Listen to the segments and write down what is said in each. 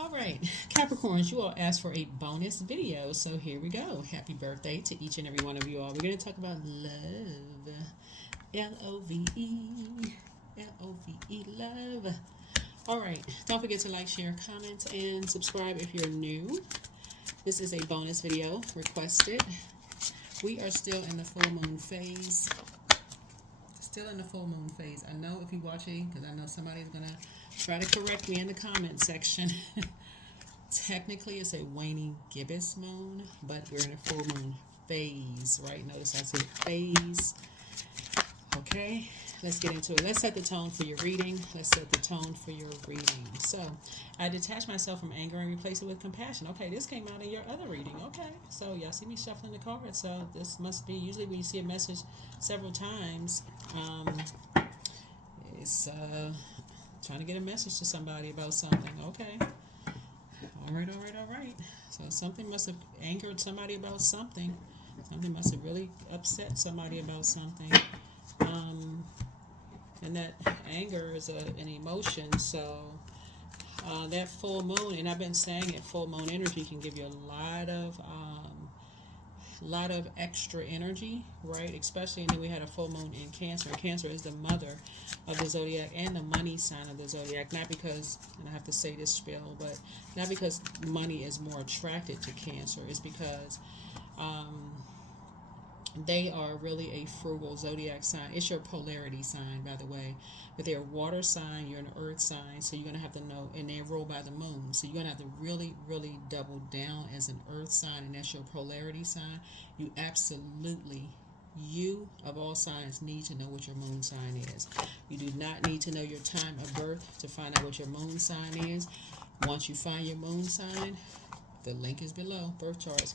All right, Capricorns, you all asked for a bonus video, so here we go. Happy birthday to each and every one of you all. We're going to talk about love. Love. Love. Love. All right, don't forget to like, share, comment, and subscribe if you're new. This is a bonus video requested. We are still in the full moon phase. Still in the full moon phase. I know if you're watching, because I know somebody's going to try to correct me in the comment section. Technically, it's a waning gibbous moon, but we're in a full moon phase, right? Notice I said phase. Okay, let's get into it. Let's set the tone for your reading. Let's set the tone for your reading. So, I detach myself from anger and replace it with compassion. Okay, this came out in your other reading. Okay, so y'all see me shuffling the cards. So, this must be usually when you see a message several times, it's trying to get a message to somebody about something. Okay. All right. So something must have angered somebody about something. Something must have really upset somebody about something. And that anger is an emotion. So that full moon, and I've been saying it, full moon energy can give you a lot of extra energy, right? Especially, and then we had a full moon in Cancer. Cancer is the mother of the zodiac and the money sign of the zodiac. Not because, and I have to say this spiel, but not because money is more attracted to Cancer. It's because they are really a frugal zodiac sign. It's your polarity sign, by the way. But they're a water sign, you're an earth sign, so you're going to have to know, and they're ruled by the moon. So you're going to have to really, really double down as an earth sign, and that's your polarity sign. You absolutely, you of all signs, need to know what your moon sign is. You do not need to know your time of birth to find out what your moon sign is. Once you find your moon sign, the link is below, birth charts.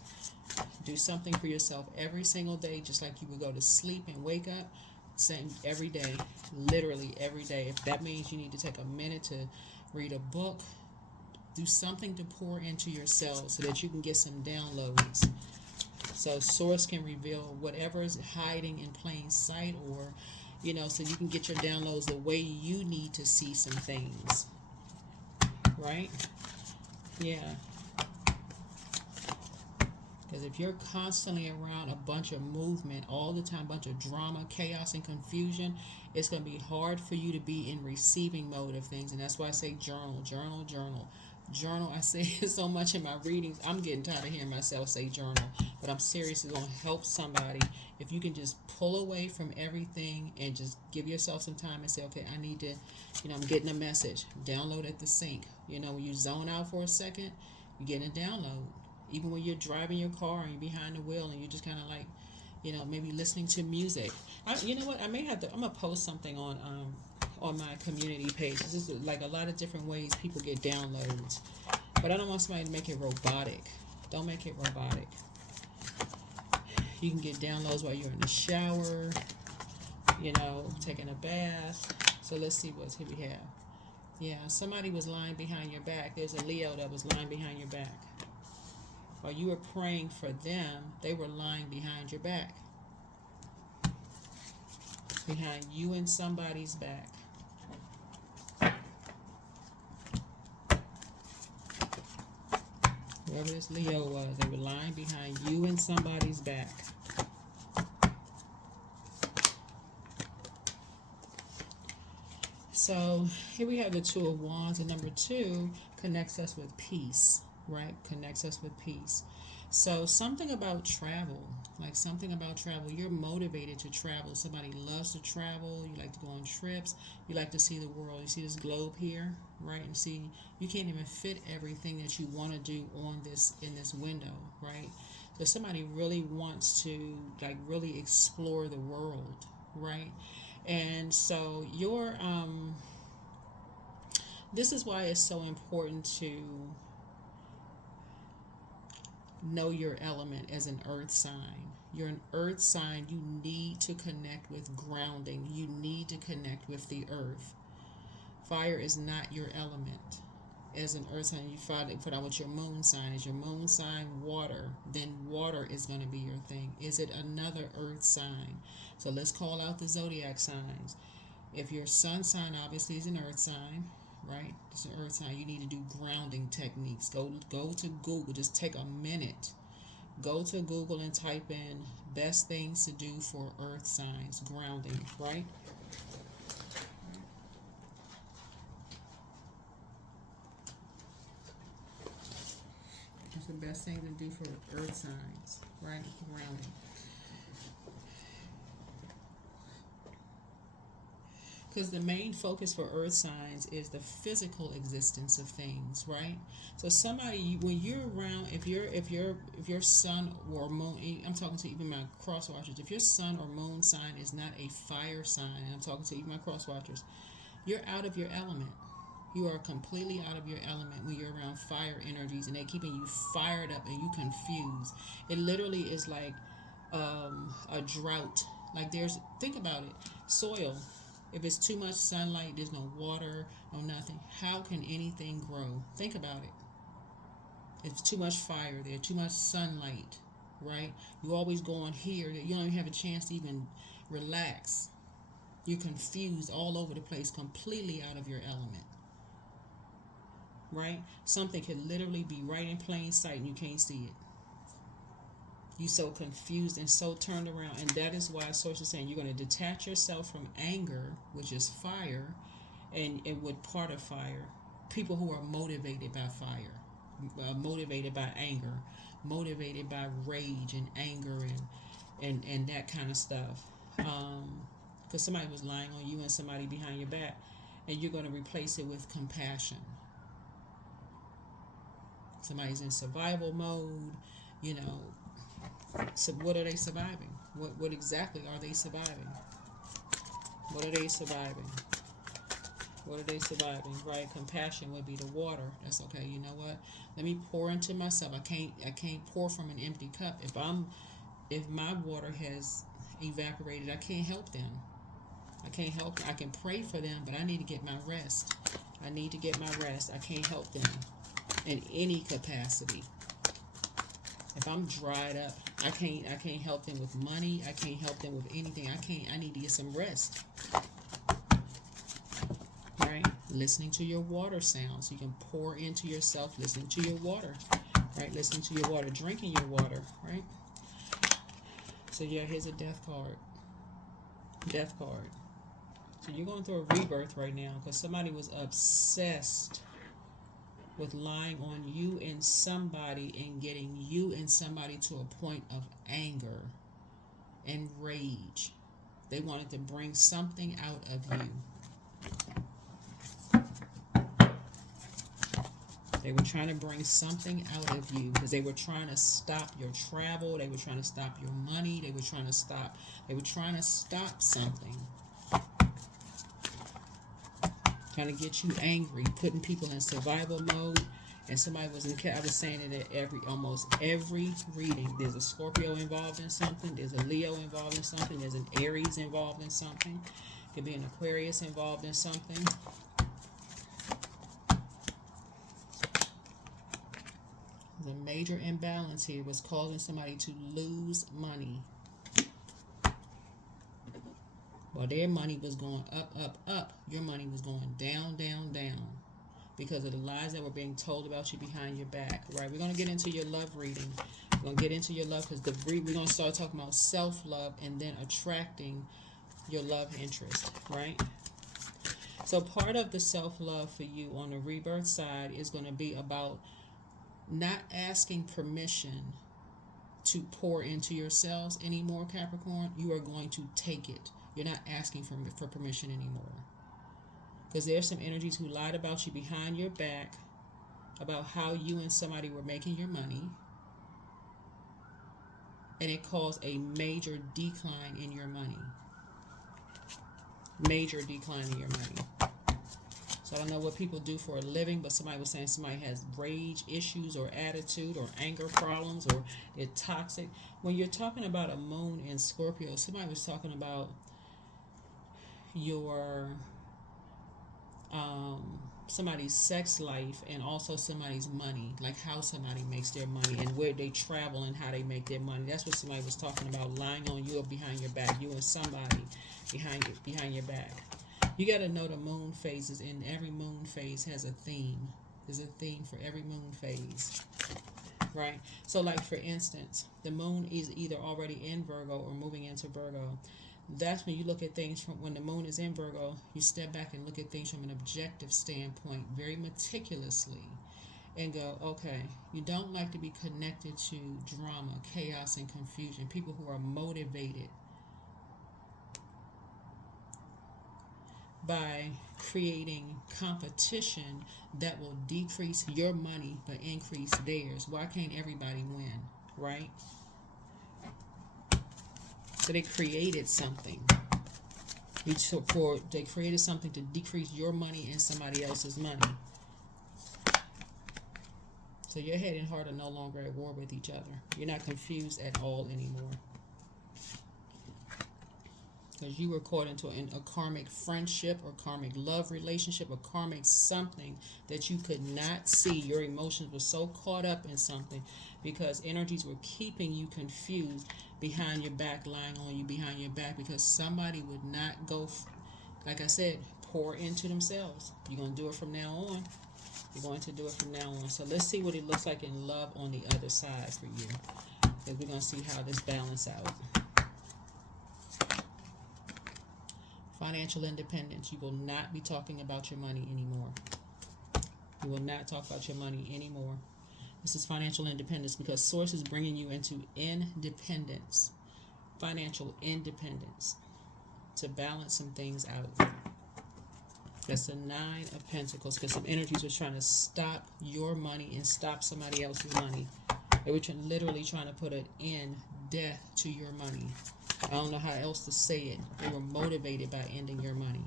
Do something for yourself every single day, just like you would go to sleep and wake up. Same every day, literally every day. If that means you need to take a minute to read a book, do something to pour into yourself so that you can get some downloads. So source can reveal whatever is hiding in plain sight, or so you can get your downloads the way you need to see some things. Right? Yeah. Because if you're constantly around a bunch of movement all the time, a bunch of drama, chaos, and confusion, it's going to be hard for you to be in receiving mode of things. And that's why I say journal. I say it so much in my readings. I'm getting tired of hearing myself say journal. But I'm serious. It's going to help somebody if you can just pull away from everything and just give yourself some time and say, okay, I need to, I'm getting a message. Download at the sync. When you zone out for a second, you get a download. Even when you're driving your car and you're behind the wheel and you're just kind of like, maybe listening to music. You know what? I may have to. I'm gonna post something on my community page. This is like a lot of different ways people get downloads, but I don't want somebody to make it robotic. Don't make it robotic. You can get downloads while you're in the shower, taking a bath. So let's see what we have. Yeah, somebody was lying behind your back. There's a Leo that was lying behind your back. While you were praying for them, they were lying behind your back. Behind you and somebody's back. Whoever this Leo was, they were lying behind you and somebody's back. So here we have the Two of Wands, and number 2 connects us with peace. Right? Connects us with peace. So something about travel, you're motivated to travel. Somebody loves to travel. You like to go on trips. You like to see the world. You see this globe here, right? And see, you can't even fit everything that you want to do in this window, right? So somebody really wants to really explore the world, right? And so this is why it's so important to know your element as an earth sign. You're an earth sign. You need to connect with grounding. You need to connect with the earth. Fire is not your element. As an earth sign, you find out what your moon sign is. Your moon sign, water. Then water is going to be your thing. Is it another earth sign? So let's call out the zodiac signs. If your sun sign obviously is an earth sign, right? It's an earth sign. You need to do grounding techniques. Go to Google. Just take a minute. Go to Google and type in best things to do for earth signs, grounding, right? It's the best thing to do for earth signs, right? Grounding. Because the main focus for earth signs is the physical existence of things, right? So somebody, when you're around, if your sun or moon, I'm talking to even my cross watchers, if your sun or moon sign is not a fire sign, and I'm talking to even my cross watchers, you're out of your element. You are completely out of your element when you're around fire energies, and they're keeping you fired up and you confused. It literally is like a drought. Like think about it, soil. If it's too much sunlight, there's no water, no nothing. How can anything grow? Think about it. If it's too much fire there, too much sunlight, right? You always go on here. You don't even have a chance to even relax. You're confused all over the place, completely out of your element, right? Something could literally be right in plain sight and you can't see it. You're so confused and so turned around. And that is why Source is saying you're going to detach yourself from anger, which is fire, and with part of fire. People who are motivated by fire, motivated by anger, motivated by rage and anger and that kind of stuff. Because somebody was lying on you and somebody behind your back, and you're going to replace it with compassion. Somebody's in survival mode, you know. So what are they surviving? What exactly are they surviving? What are they surviving? What are they surviving? Right? Compassion would be the water. That's okay. You know what? Let me pour into myself. I can't pour from an empty cup. If my water has evaporated, I can't help them. I can't help. I can pray for them, but I need to get my rest. I need to get my rest. I can't help them in any capacity. If I'm dried up, I can't help them with money. I can't help them with anything. I need to get some rest. Right? Listening to your water sounds. You can pour into yourself, listening to your water. Right? Listening to your water, drinking your water, right? So yeah, here's a death card. Death card. So you're going through a rebirth right now because somebody was obsessed with lying on you and somebody and getting you and somebody to a point of anger and rage. They wanted to bring something out of you. They were trying to bring something out of you because they were trying to stop your travel. They were trying to stop your money. They were trying to stop something. Trying to get you angry, putting people in survival mode. And somebody was I was saying it at almost every reading. There's a Scorpio involved in something. There's a Leo involved in something. There's an Aries involved in something. Could be an Aquarius involved in something. The major imbalance here was causing somebody to lose money. While their money was going up, up, up, your money was going down, down, down because of the lies that were being told about you behind your back, right? We're going to get into your love reading. We're going to get into your love because we're going to start talking about self-love and then attracting your love interest, right? So part of the self-love for you on the rebirth side is going to be about not asking permission to pour into yourselves anymore, Capricorn. You are going to take it. You're not asking for permission anymore. Because there's some energies who lied about you behind your back about how you and somebody were making your money. And it caused a major decline in your money. Major decline in your money. So I don't know what people do for a living, but somebody was saying somebody has rage issues or attitude or anger problems or they're toxic. When you're talking about a moon in Scorpio, somebody was talking about your somebody's sex life and also somebody's money, like how somebody makes their money and where they travel and how they make their money. That's what somebody was talking about, lying on you or behind your back, you and somebody behind your back. You got to know the moon phases, and every moon phase has a theme. There's a theme for every moon phase, right? So, like for instance, the moon is either already in Virgo or moving into Virgo. That's when you look at things from when the moon is in Virgo, you step back and look at things from an objective standpoint, very meticulously, and go, okay, you don't like to be connected to drama, chaos, and confusion. People who are motivated by creating competition that will decrease your money but increase theirs. Why can't everybody win, right? So they created something. They created something to decrease your money and somebody else's money. So your head and heart are no longer at war with each other. You're not confused at all anymore. Because you were caught into a karmic friendship or karmic love relationship or karmic something that you could not see. Your emotions were so caught up in something because energies were keeping you confused behind your back, lying on you behind your back, because somebody would not go, like I said, pour into themselves. You're going to do it from now on. You're going to do it from now on. So let's see what it looks like in love on the other side for you. Because we're going to see how this balances out. Financial independence. You will not be talking about your money anymore. You will not talk about your money anymore. This is financial independence because Source is bringing you into independence. Financial independence. To balance some things out. That's the Nine of Pentacles, because some energies were trying to stop your money and stop somebody else's money. They were literally trying to put an end, death to your money. I don't know how else to say it. They were motivated by ending your money.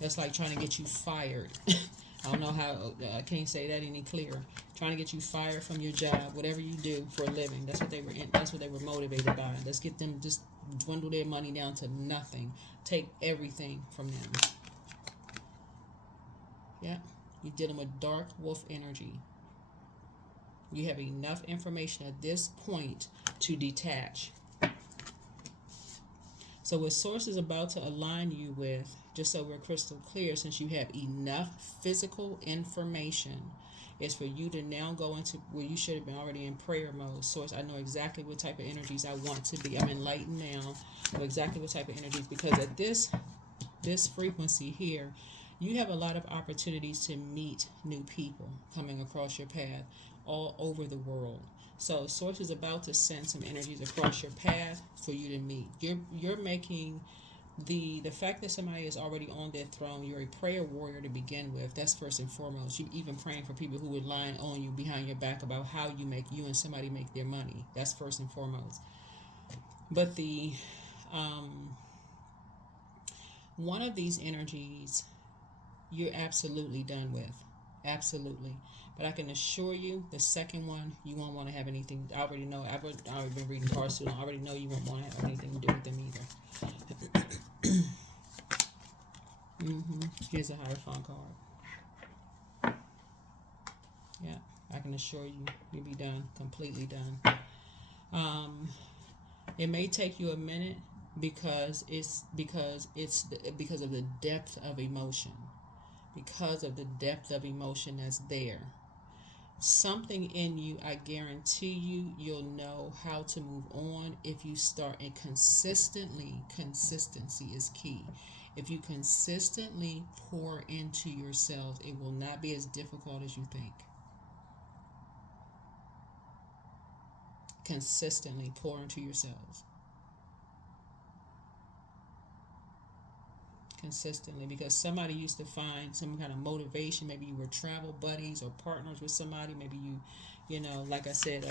That's like trying to get you fired. I don't know how, I can't say that any clearer. Trying to get you fired from your job, whatever you do for a living. That's what they were motivated by. Let's get them, just dwindle their money down to nothing. Take everything from them. Yeah, you're dealing with dark wolf energy. You have enough information at this point to detach. So what Source is about to align you with, just so we're crystal clear, since you have enough physical information, is for you to now go into where you should have been already in prayer mode. Source, I know exactly what type of energies I want to be. I'm enlightened now. I know exactly what type of energies, because at this frequency here, you have a lot of opportunities to meet new people coming across your path all over the world. So Source is about to send some energies across your path for you to meet. You're making the fact that somebody is already on their throne. You're a prayer warrior to begin with. That's first and foremost. You even praying for people who would lie on you behind your back about how you and somebody make their money. That's first and foremost. But the one of these energies you're absolutely done with. Absolutely. But I can assure you, the second one, you won't want to have anything. I already know. I've already been reading cards too long. I already know you won't want to have anything to do with them either. Here's a Hierophant card. Yeah, I can assure you, you'll be done. Completely done. It may take you a minute because of the depth of emotion. Because of the depth of emotion that's there. Something in you, I guarantee you'll know how to move on if you start. And consistency is key. If you consistently pour into yourselves, it will not be as difficult as you think. Consistently pour into yourselves. Consistently, because somebody used to find some kind of motivation. Maybe you were travel buddies or partners with somebody. Maybe you know, like I said,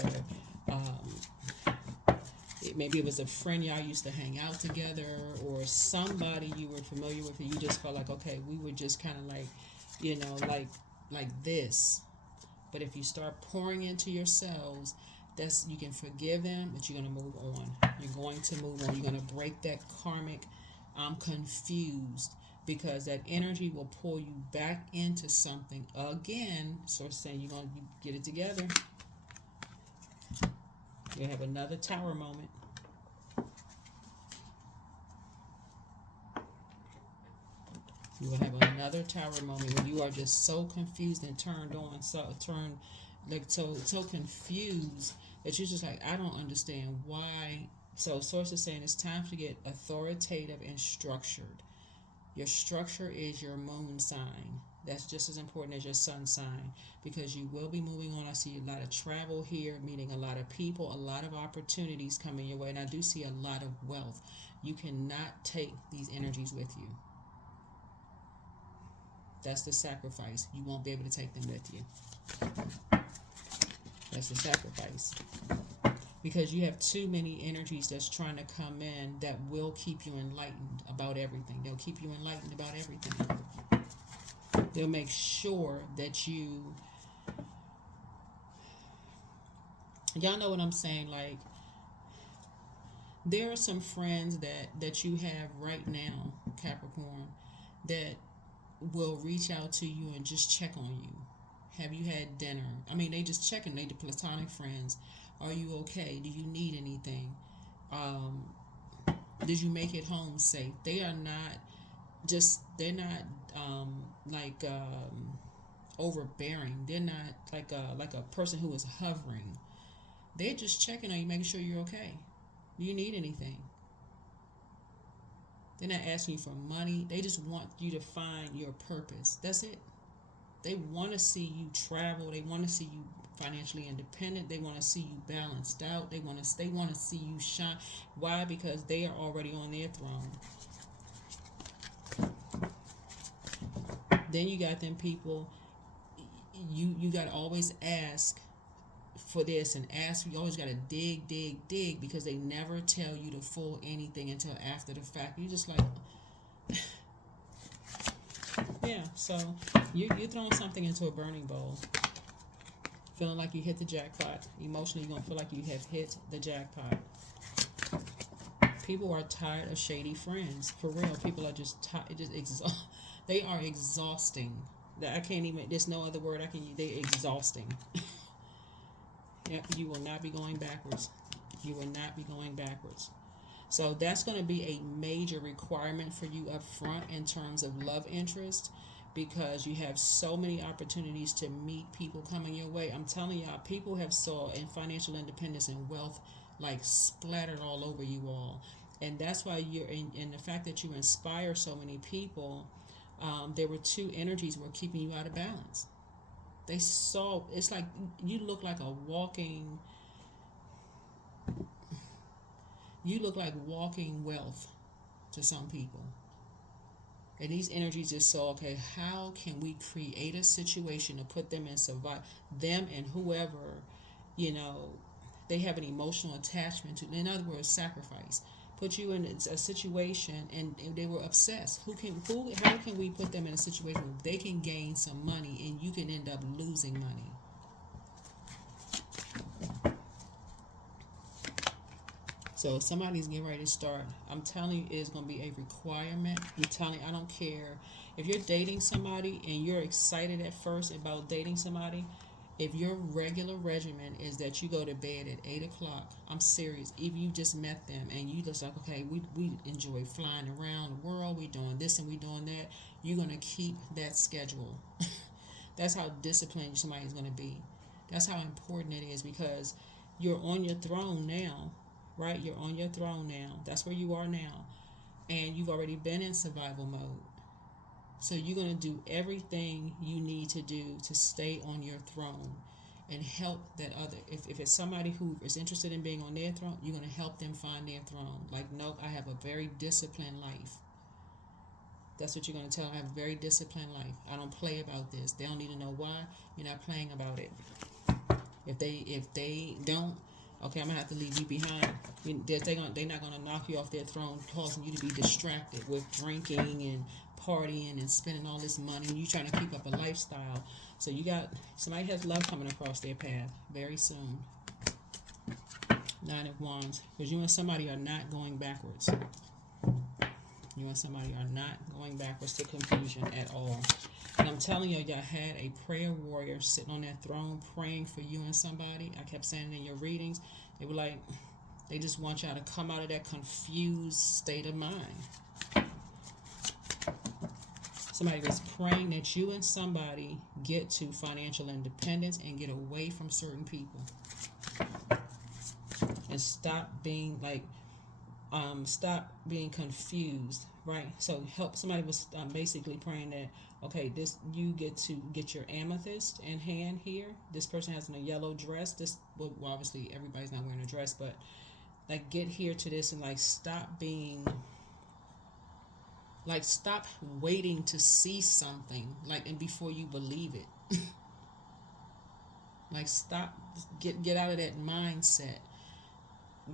maybe it was a friend y'all used to hang out together, or somebody you were familiar with, and you just felt like, okay, we were just kind of like, you know, like this. But if you start pouring into yourselves, you can forgive them, but you're going to move on. You're going to move on. You're going to break that karmic I'm confused, because that energy will pull you back into something again. So saying you're going to get it together. You'll have another tower moment. You will have another tower moment when you are just so confused and turned on, so confused that you're just like, I don't understand why. So source is saying it's time to get authoritative and structured. Your structure is your moon sign. That's just as important as your sun sign, because you will be moving on. I see a lot of travel here, meeting a lot of people, a lot of opportunities coming your way, and I do see a lot of wealth. You cannot take these energies with you. That's the sacrifice. You won't be able to take them with you. That's the sacrifice. Because you have too many energies that's trying to come in that will keep you enlightened about everything. They'll keep you enlightened about everything. They'll make sure that y'all know what I'm saying. Like, there are some friends that you have right now, Capricorn, that will reach out to you and just check on you. Have you had dinner? I mean, they just checking. They the platonic friends. Are you okay? Do you need anything? Did you make it home safe? They are not they're not overbearing. They're not like a person who is hovering. They're just checking on you, making sure you're okay. Do you need anything? They're not asking you for money. They just want you to find your purpose. That's it. They want to see you travel. They want to see you financially independent. They want to see you balanced out. They want to see you shine. Why? Because they are already on their throne. Then you got them people. You got to always ask for this and ask. You always got to dig, because they never tell you the full anything until after the fact. You just like, yeah. So you're throwing something into a burning bowl, feeling like you hit the jackpot. Emotionally, you're gonna feel like you have hit the jackpot. People are tired of shady friends. For real, people are just tired. They are exhausting. I can't even. There's no other word I can use. They're exhausting. You will not be going backwards. You will not be going backwards. So that's going to be a major requirement for you up front in terms of love interest, because you have so many opportunities to meet people coming your way. I'm telling y'all, people have saw in financial independence and wealth like splattered all over you all. And that's why you're in the fact that you inspire so many people. There were two energies were keeping you out of balance. They saw, it's like you look like walking wealth to some people. And these energies just saw, okay, how can we create a situation to put them in survive, them and whoever, they have an emotional attachment to. In other words, sacrifice. Put you in a situation, and they were obsessed. How can we put them in a situation where they can gain some money and you can end up losing money? So if somebody's getting ready to start, I'm telling you, it's going to be a requirement. I'm telling you, I don't care if you're dating somebody and you're excited at first about dating somebody. If your regular regimen is that you go to bed at 8 o'clock, I'm serious. If you just met them and you just like, okay, we enjoy flying around the world, we doing this and we doing that, you're going to keep that schedule. That's how disciplined somebody's going to be. That's how important it is, because you're on your throne now, right? You're on your throne now. That's where you are now. And you've already been in survival mode. So you're going to do everything you need to do to stay on your throne and help that other. If it's somebody who is interested in being on their throne, you're going to help them find their throne. Like, nope, I have a very disciplined life. That's what you're going to tell them. I have a very disciplined life. I don't play about this. They don't need to know why. You're not playing about it. If they don't, okay, I'm going to have to leave you behind. They're not going to knock you off their throne, causing you to be distracted with drinking and partying and spending all this money, and you trying to keep up a lifestyle. So somebody has love coming across their path very soon. 9 of Wands, because you and somebody are not going backwards. You and somebody are not going backwards to confusion at all. And I'm telling you, y'all had a prayer warrior sitting on that throne praying for you and somebody. I kept saying in your readings, they were like, they just want y'all to come out of that confused state of mind. Somebody was praying that you and somebody get to financial independence and get away from certain people and stop being confused, right? So help. Somebody was basically praying that, okay, this, you get to get your amethyst in hand here. This person has in a yellow dress. This, well, obviously everybody's not wearing a dress, but like get here to this and like stop being, like stop waiting to see something like and before you believe it. Like stop, get out of that mindset.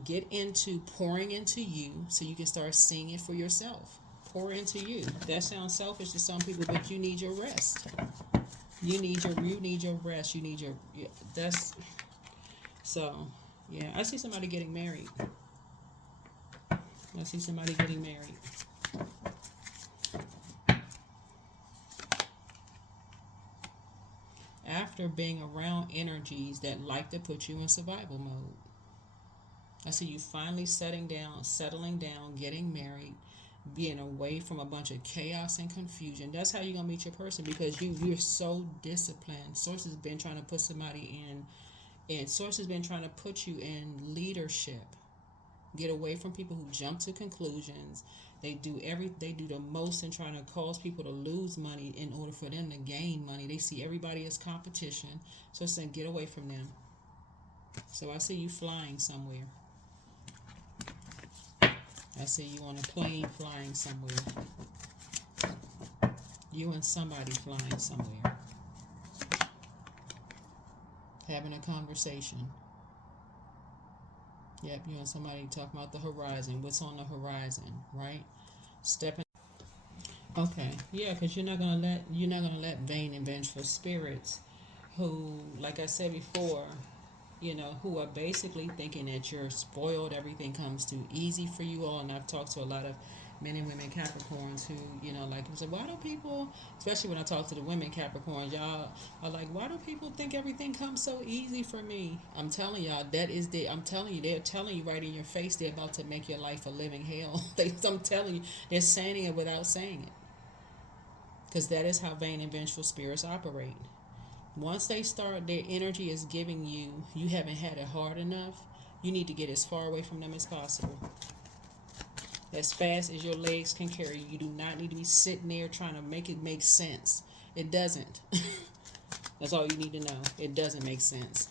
Get into pouring into you so you can start seeing it for yourself. Pour into you. That sounds selfish to some people, but you need your rest. You need your rest. You need your, yeah, that's, so yeah, I see somebody getting married. I see somebody getting married. After being around energies that like to put you in survival mode. I see you finally settling down, getting married, being away from a bunch of chaos and confusion. That's how you're going to meet your person, because you're so disciplined. Source has been trying to put somebody in, and Source has been trying to put you in leadership. Get away from people who jump to conclusions. They do the most in trying to cause people to lose money in order for them to gain money. They see everybody as competition. So it's saying get away from them. So I see you flying somewhere. I see you on a plane flying somewhere. You and somebody flying somewhere. Having a conversation. Yep, you and somebody talking about the horizon. What's on the horizon, right? Stepping. Okay, yeah, because you're not gonna let vain and vengeful spirits, who, like I said before, who are basically thinking that you're spoiled, everything comes too easy for you all. And I've talked to a lot of men and women Capricorns who, like, say, why do people, especially when I talk to the women Capricorns, y'all are like, why do people think everything comes so easy for me? I'm telling y'all, I'm telling you, they're telling you right in your face, they're about to make your life a living hell. I'm telling you, they're saying it without saying it. Because that is how vain and vengeful spirits operate. Once they start, their energy is giving you haven't had it hard enough, you need to get as far away from them as possible. As fast as your legs can carry you. You do not need to be sitting there trying to make it make sense. It doesn't. That's all you need to know. It doesn't make sense.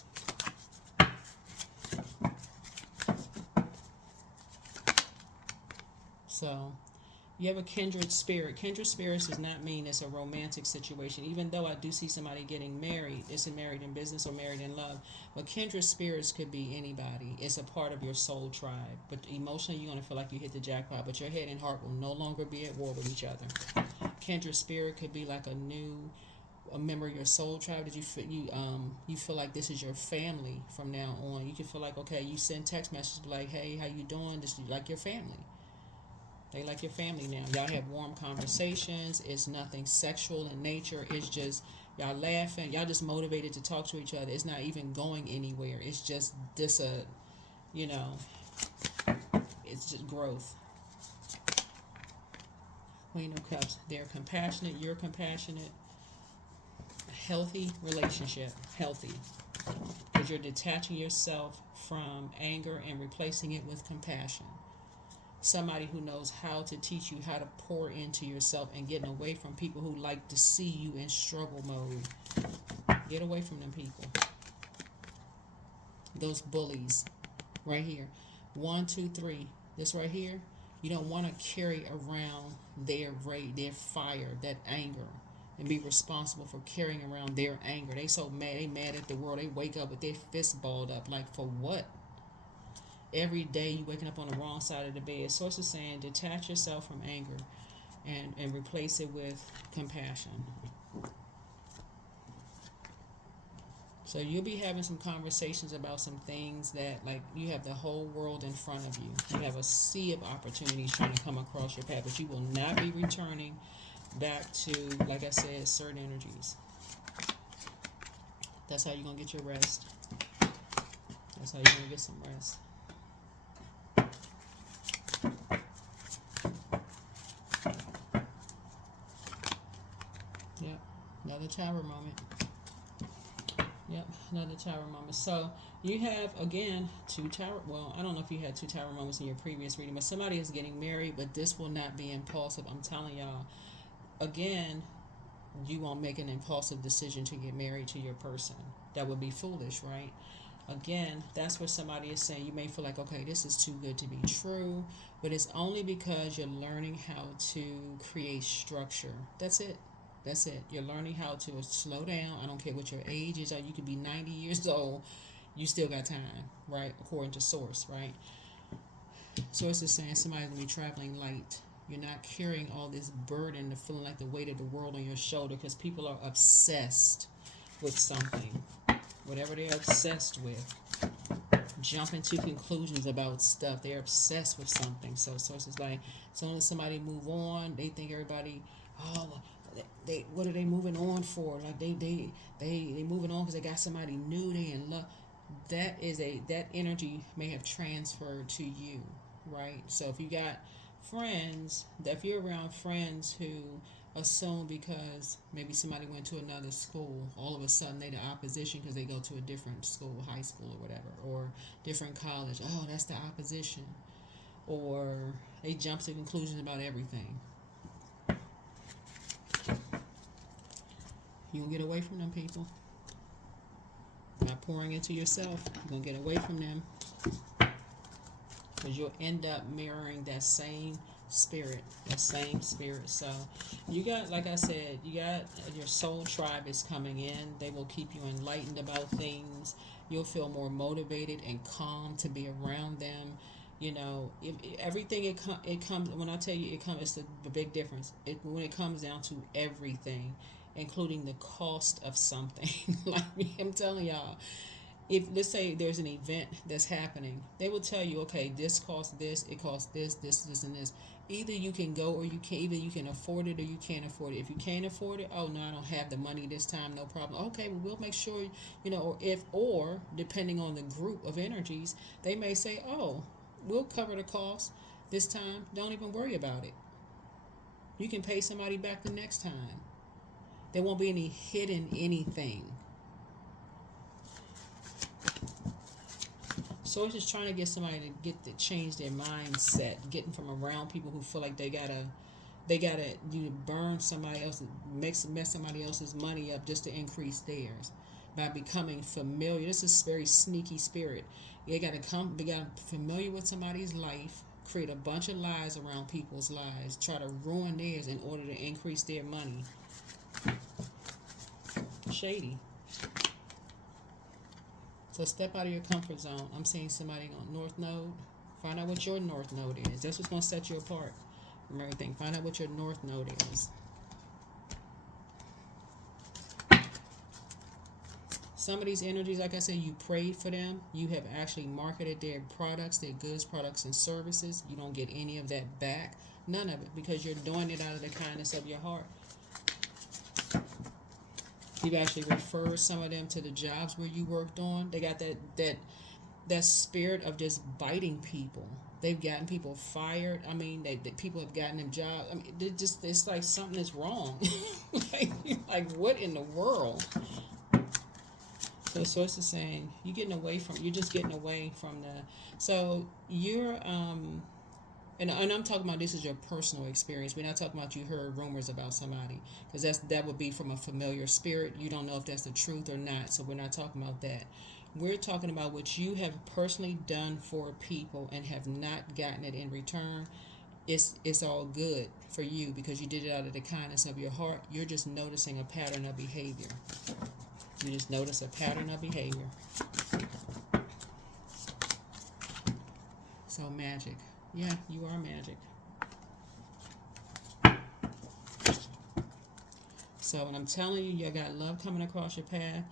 So, you have a kindred spirit. Kindred spirits does not mean it's a romantic situation. Even though I do see somebody getting married, it's a married in business or married in love. But kindred spirits could be anybody. It's a part of your soul tribe. But emotionally, you're going to feel like you hit the jackpot. But your head and heart will no longer be at war with each other. Kindred spirit could be like a member of your soul tribe that you feel like this is your family from now on. You can feel like, okay, you send text messages like, hey, how you doing? This is like your family. They like your family now. Y'all have warm conversations. It's nothing sexual in nature. It's just y'all laughing. Y'all just motivated to talk to each other. It's not even going anywhere. It's just it's just growth. Queen of Cups. They're compassionate. You're compassionate. A healthy relationship. Healthy. Because you're detaching yourself from anger and replacing it with compassion. Somebody who knows how to teach you how to pour into yourself and getting away from people who like to see you in struggle mode. Get away from them people. Those bullies. Right here. 1, 2, 3. This right here. You don't want to carry around their rage, their fire, that anger, and be responsible for carrying around their anger. They so mad. They mad at the world. They wake up with their fists balled up. Like, for what? Every day you waking up on the wrong side of the bed. Source is saying detach yourself from anger and replace it with compassion. So you'll be having some conversations about some things that, like, you have the whole world in front of you. You have a sea of opportunities trying to come across your path, but you will not be returning back to, like I said, certain energies. That's how you're going to get your rest. That's how you're going to get some rest. tower moment. Yep, another tower moment. So you have, again, two tower. Well, I don't know if you had two tower moments in your previous reading, but somebody is getting married, but this will not be impulsive. I'm telling y'all. Again, you won't make an impulsive decision to get married to your person. That would be foolish, right? Again, that's where somebody is saying you may feel like, okay, this is too good to be true, but it's only because you're learning how to create structure. That's it. That's it. You're learning how to slow down. I don't care what your age is. You could be 90 years old. You still got time, right? According to Source, right? Source is saying somebody's going to be traveling light. You're not carrying all this burden, feeling like the weight of the world on your shoulder, because people are obsessed with something. Whatever they're obsessed with, jumping to conclusions about stuff. They're obsessed with something. So Source is like, as soon as somebody move on, they think everybody, oh, they what are they moving on for? Like they moving on because they got somebody new. They in love. That energy may have transferred to you, right? So if you got friends, that if you're around friends who assume because maybe somebody went to another school, all of a sudden they the opposition because they go to a different school, high school or whatever, or different college. Oh, that's the opposition, or they jump to conclusions about everything. You don't get away from them people. Not pouring into yourself. You're going to get away from them because you'll end up mirroring that same spirit. So you got, like I said, you got your soul tribe is coming in. They will keep you enlightened about things. You'll feel more motivated and calm to be around them. You know, everything it comes, when I tell you it comes, it's the big difference. When it comes down to everything, including the cost of something. Like I'm telling y'all, if let's say there's an event that's happening, they will tell you, okay, this costs this, it costs this, and this. Either you can go or you can't. Either you can afford it or you can't afford it. If you can't afford it, oh no, I don't have the money this time, no problem. Okay, well, we'll make sure, or depending on the group of energies, they may say, oh, we'll cover the cost this time. Don't even worry about it. You can pay somebody back the next time. There won't be any hidden anything. So it's just trying to get somebody to change their mindset, getting from around people who feel like they gotta burn somebody else, mess somebody else's money up just to increase theirs by becoming familiar. This is very sneaky spirit. They got familiar with somebody's life, create a bunch of lies around people's lives, try to ruin theirs in order to increase their money. Shady. So step out of your comfort zone. I'm seeing somebody on North Node. Find out what your North Node is. That's what's going to set you apart from everything. Find out what your North Node is. Some of these energies, like I said, you prayed for them. You have actually marketed their products, their goods, products, and services. You don't get any of that back. None of it, because you're doing it out of the kindness of your heart. You've actually referred some of them to the jobs where you worked on. They got that spirit of just biting people. They've gotten people fired. I mean, people have gotten them jobs. I mean, it's like something is wrong. like what in the world? So Source is saying you're just getting away from the. So you're And I'm talking about this is your personal experience. We're not talking about you heard rumors about somebody, because that would be from a familiar spirit. You don't know if that's the truth or not, so we're not talking about that. We're talking about what you have personally done for people and have not gotten it in return. It's all good for you because you did it out of the kindness of your heart. You're just noticing a pattern of behavior. You just notice a pattern of behavior. So magic. Yeah, you are magic. So when I'm telling you, you got love coming across your path.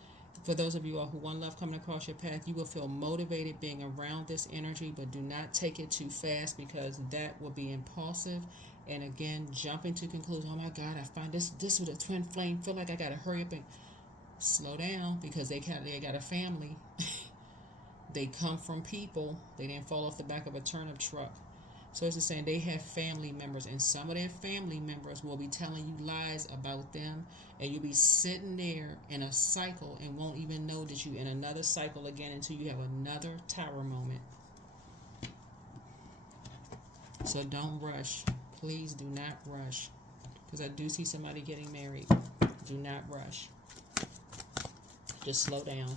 For those of you all who want love coming across your path, you will feel motivated being around this energy, but do not take it too fast because that will be impulsive. And again, jumping to conclusion, oh my God, I find this with a twin flame, feel like I got to hurry up and slow down because they got a family. They come from people. They didn't fall off the back of a turnip truck. So it's just saying they have family members, and some of their family members will be telling you lies about them, and you'll be sitting there in a cycle and won't even know that you in another cycle again until you have another tower moment. So don't rush. Please do not rush. Because I do see somebody getting married. Do not rush. Just slow down.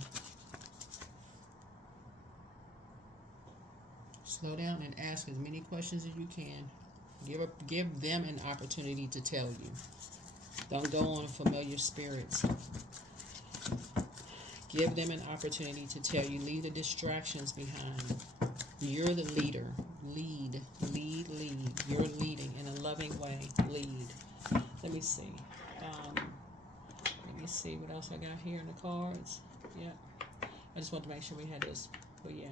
Slow down and ask as many questions as you can. Give them an opportunity to tell you. Don't go on familiar spirits. Give them an opportunity to tell you. Leave the distractions behind. You're the leader. Lead. You're leading in a loving way. Lead. Let me see. Let me see what else I got here in the cards. Yep. I just want to make sure we had this. But yeah.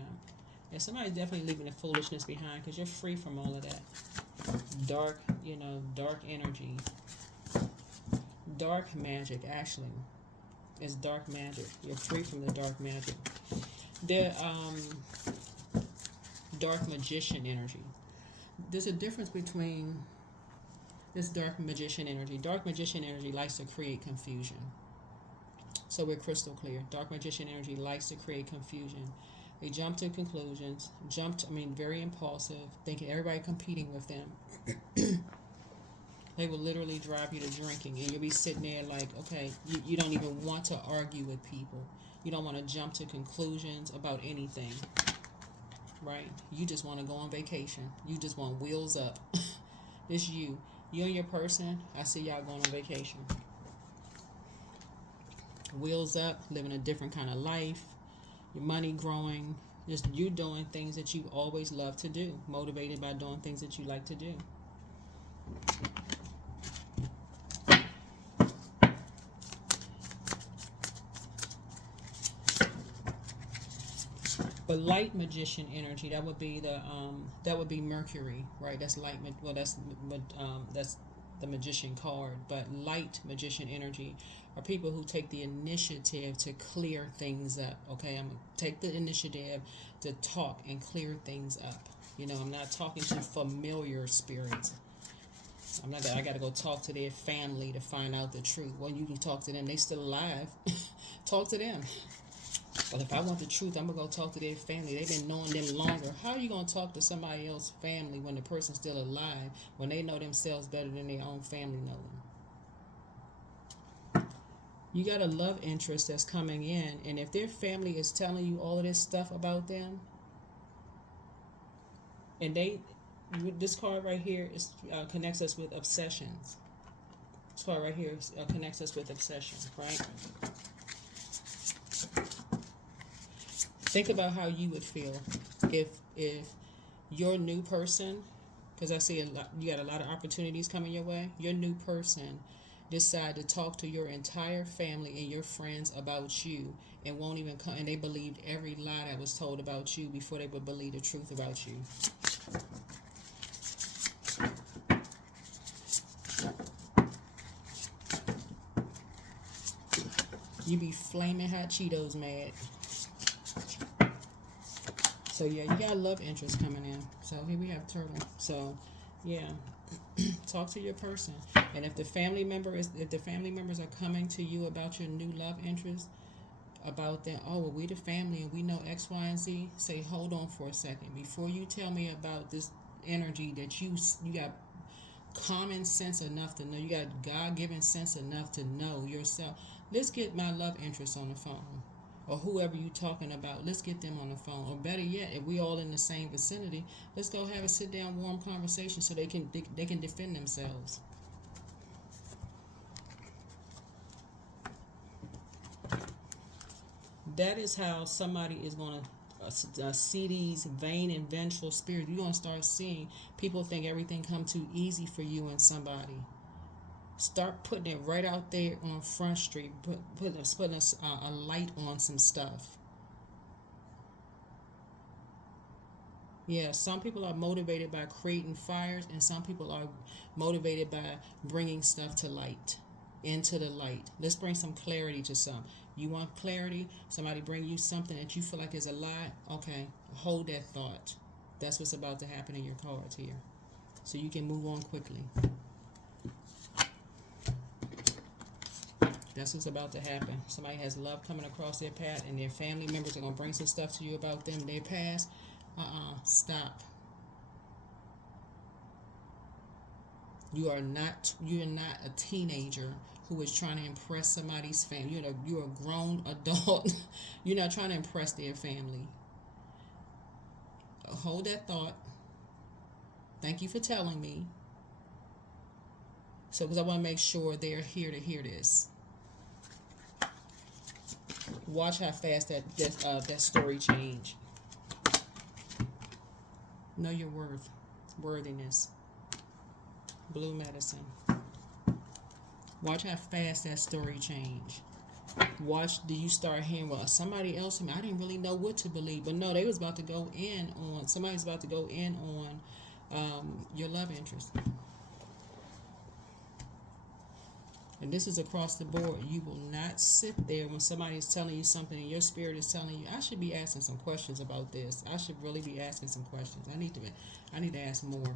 Yeah, somebody's definitely leaving the foolishness behind because you're free from all of that. Dark, dark energy. Dark magic, actually. It's dark magic. You're free from the dark magic. The dark magician energy. There's a difference between this dark magician energy. Dark magician energy likes to create confusion. So we're crystal clear. Dark magician energy likes to create confusion. They jump to conclusions. Very impulsive, thinking everybody competing with them. They will literally drive you to drinking, and you'll be sitting there like, okay, you don't even want to argue with people. You don't want to jump to conclusions about anything, right? You just want to go on vacation. You just want wheels up. It's you. You and your person, I see y'all going on vacation. Wheels up, living a different kind of life. Your money growing. Just you doing things that you always love to do. Motivated by doing things that you like to do. But light magician energy, that would be Mercury, right? That's light. Well, that's the magician card. But light magician energy are people who take the initiative to clear things up. Okay, I'm gonna take the initiative to talk and clear things up. I'm not talking to familiar spirits. I got to go talk to their family to find out the truth. Well, you can talk to them. They still alive. Talk to them. But if I want the truth, I'm going to go talk to their family. They've been knowing them longer. How are you going to talk to somebody else's family when the person's still alive, when they know themselves better than their own family know them? You got a love interest that's coming in, and if their family is telling you all of this stuff about them, and this card right here is connects us with obsessions. This card right here connects us with obsession, right? Think about how you would feel if your new person, because I see you got a lot of opportunities coming your way. Your new person decide to talk to your entire family and your friends about you, and won't even come, and they believed every lie that was told about you before they would believe the truth about you. You be flaming hot Cheetos mad. So yeah, you got love interest coming in. So here we have turtle. So yeah, talk to your person. And if the family members are coming to you about your new love interest, about that, oh well, we the family and we know X, Y, and Z. Say, hold on for a second before you tell me about this energy that you got common sense enough to know. You got God-given sense enough to know yourself. Let's get my love interest on the phone. Or whoever you talking about, let's get them on the phone. Or better yet, if we all in the same vicinity, let's go have a sit down, warm conversation so they can defend themselves. That is how somebody is going to see these vain and vengeful spirits. You're going to start seeing people think everything come too easy for you and somebody. Start putting it right out there on Front Street. Putting a light on some stuff. Yeah, some people are motivated by creating fires, and some people are motivated by bringing stuff to light, into the light. Let's bring some clarity to some. You want clarity? Somebody bring you something that you feel like is a lie? Okay, hold that thought. That's what's about to happen in your cards here. So you can move on quickly. That's what's about to happen. Somebody has love coming across their path, and their family members are going to bring some stuff to you about them, their past. Stop. You're not a teenager who is trying to impress somebody's family. You're a grown adult. You're not trying to impress their family. Hold that thought. Thank you for telling me. So, because I want to make sure they're here to hear this. Watch how fast that story change. Know your worth, worthiness. Blue medicine. Watch how fast that story change. Watch, do you start hearing, well, somebody else, I didn't really know what to believe. But no, they was about to go in on, somebody's about to go in on your love interest. And this is across the board. You will not sit there when somebody is telling you something and your spirit is telling you, I should be asking some questions about this. I should really be asking some questions. I need to ask more.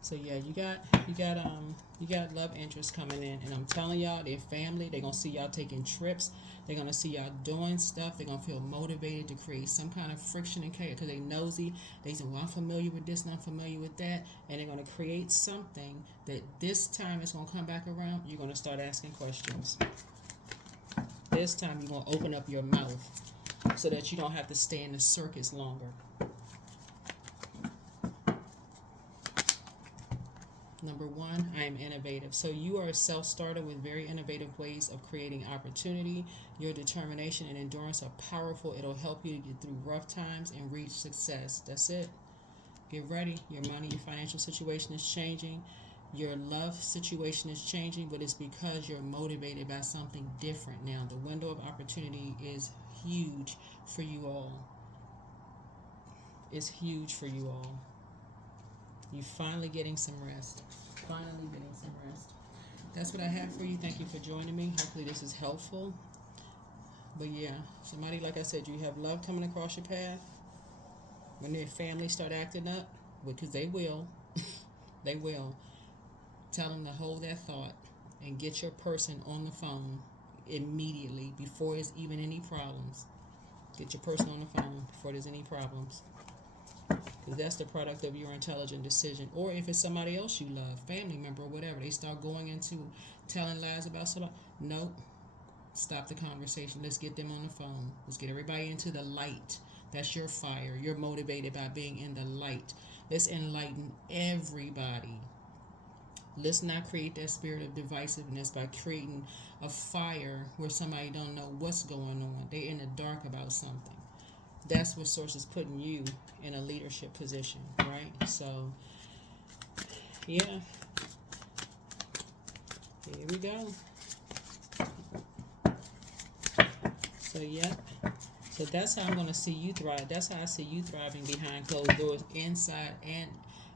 So yeah, you got love interest coming in, and I'm telling y'all, their family, they're gonna see y'all taking trips, they're gonna see y'all doing stuff, they're gonna feel motivated to create some kind of friction and chaos because they nosy. They say, well, I'm familiar with this and I'm familiar with that, and they're gonna create something that this time it's gonna come back around. You're gonna start asking questions. This time you're gonna open up your mouth so that you don't have to stay in the circus longer. Number one, I am innovative. So you are a self-starter with very innovative ways of creating opportunity. Your determination and endurance are powerful. It'll help you to get through rough times and reach success. That's it. Get ready. Your money, your financial situation is changing. Your love situation is changing, but it's because you're motivated by something different now. The window of opportunity is huge for you all. It's huge for you all. You're finally getting some rest. Finally getting some rest. That's what I have for you. Thank you for joining me. Hopefully this is helpful. But yeah, somebody, like I said, you have love coming across your path. When their family start acting up, because they will, they will, tell them to hold that thought and get your person on the phone immediately before there's even any problems. Get your person on the phone before there's any problems. Because that's the product of your intelligent decision. Or if it's somebody else you love, family member or whatever, they start going into telling lies about somebody. Nope. Stop the conversation. Let's get them on the phone. Let's get everybody into the light. That's your fire. You're motivated by being in the light. Let's enlighten everybody. Let's not create that spirit of divisiveness by creating a fire where somebody don't know what's going on. They're in the dark about something. That's what Source is putting you in a leadership position, right? So, yeah. Here we go. So, yeah. So that's how I'm going to see you thrive. That's how I see you thriving behind closed doors, inside and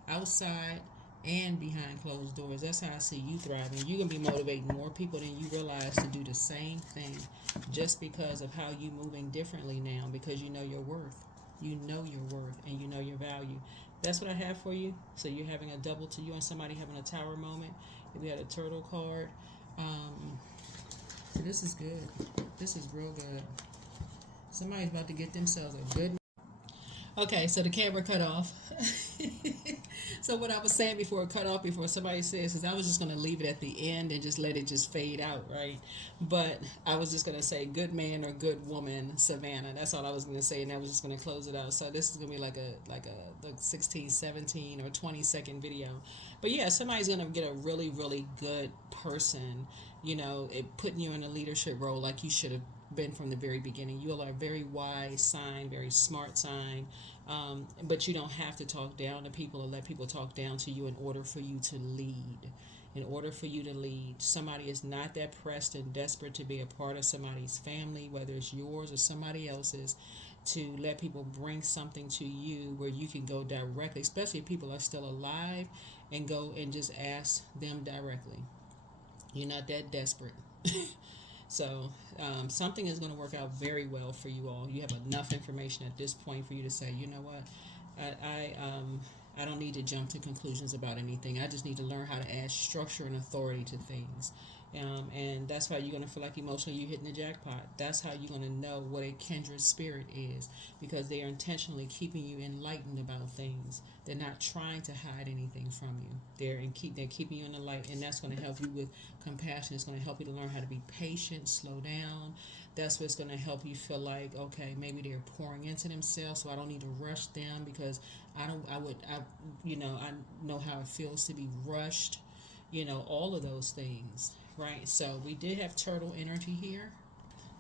outside and behind closed doors. That's how I see you thriving. You're going to be motivating more people than you realize to do the same thing just because of how you moving differently now, because you know your worth. You know your worth and you know your value. That's what I have for you. So you're having a double to you and somebody having a tower moment. If you had a turtle card, this is good. This is real good. Somebody's about to get themselves a good. Okay, so the camera cut off. So what I was saying before it cut off, before somebody says, is I was just going to leave it at the end and just let it just fade out, right? But I was just going to say good man or good woman, Savannah. That's all I was going to say, and I was just going to close it out. So this is going to be like a 16, 17, or 20-second video. But yeah, somebody's going to get a really, really good person, putting you in a leadership role like you should have been from the very beginning. You are a very wise sign, very smart sign, but you don't have to talk down to people or let people talk down to you in order for you to lead. In order for you to lead, somebody is not that pressed and desperate to be a part of somebody's family, whether it's yours or somebody else's, to let people bring something to you where you can go directly, especially if people are still alive, and go and just ask them directly. You're not that desperate. So something is going to work out very well for you all. You have enough information at this point for you to say, you know what, I don't need to jump to conclusions about anything. I just need to learn how to add structure and authority to things. And that's why you're going to feel like emotionally you're hitting the jackpot. That's how you're going to know what a kindred spirit is, because they are intentionally keeping you enlightened about things. They're not trying to hide anything from you. They're keeping you in the light, and that's going to help you with compassion. It's going to help you to learn how to be patient, slow down. That's what's going to help you feel like, okay, maybe they're pouring into themselves, so I don't need to rush them, because I know how it feels to be rushed, all of those things, right? So we did have turtle energy here.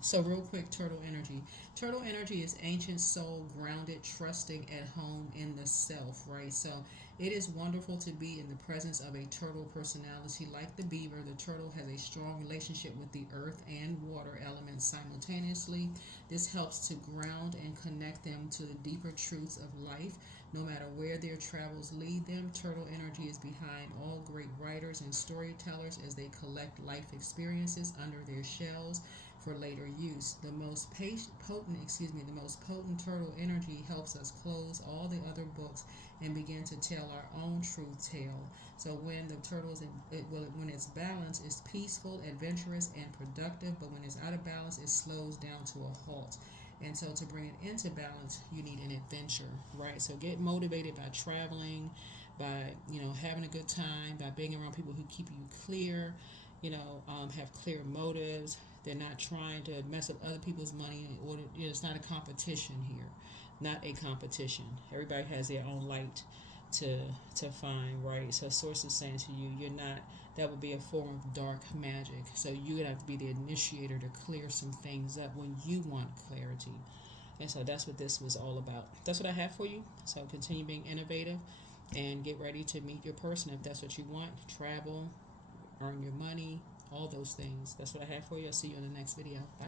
So real quick, turtle energy. Turtle energy is ancient soul, grounded, trusting, at home in the self, right? So it is wonderful to be in the presence of a turtle personality like the beaver. The turtle has a strong relationship with the earth and water elements simultaneously. This helps to ground and connect them to the deeper truths of life. No matter where their travels lead them, turtle energy is behind all great writers and storytellers as they collect life experiences under their shells for later use. The most potent turtle energy helps us close all the other books and begin to tell our own truth tale. So when the turtle is when it's balanced, it's peaceful, adventurous, and productive. But when it's out of balance, it slows down to a halt. And so to bring it into balance, you need an adventure, right? So get motivated by traveling, by having a good time, by being around people who keep you clear, have clear motives. They're not trying to mess up other people's money in order. It's not a competition here, not a competition. Everybody has their own light to find, right? So source is saying to you, you're not. That would be a form of dark magic. So you would have to be the initiator to clear some things up when you want clarity. And so that's what this was all about. That's what I have for you. So continue being innovative and get ready to meet your person if that's what you want. Travel, earn your money, all those things. That's what I have for you. I'll see you in the next video. Bye.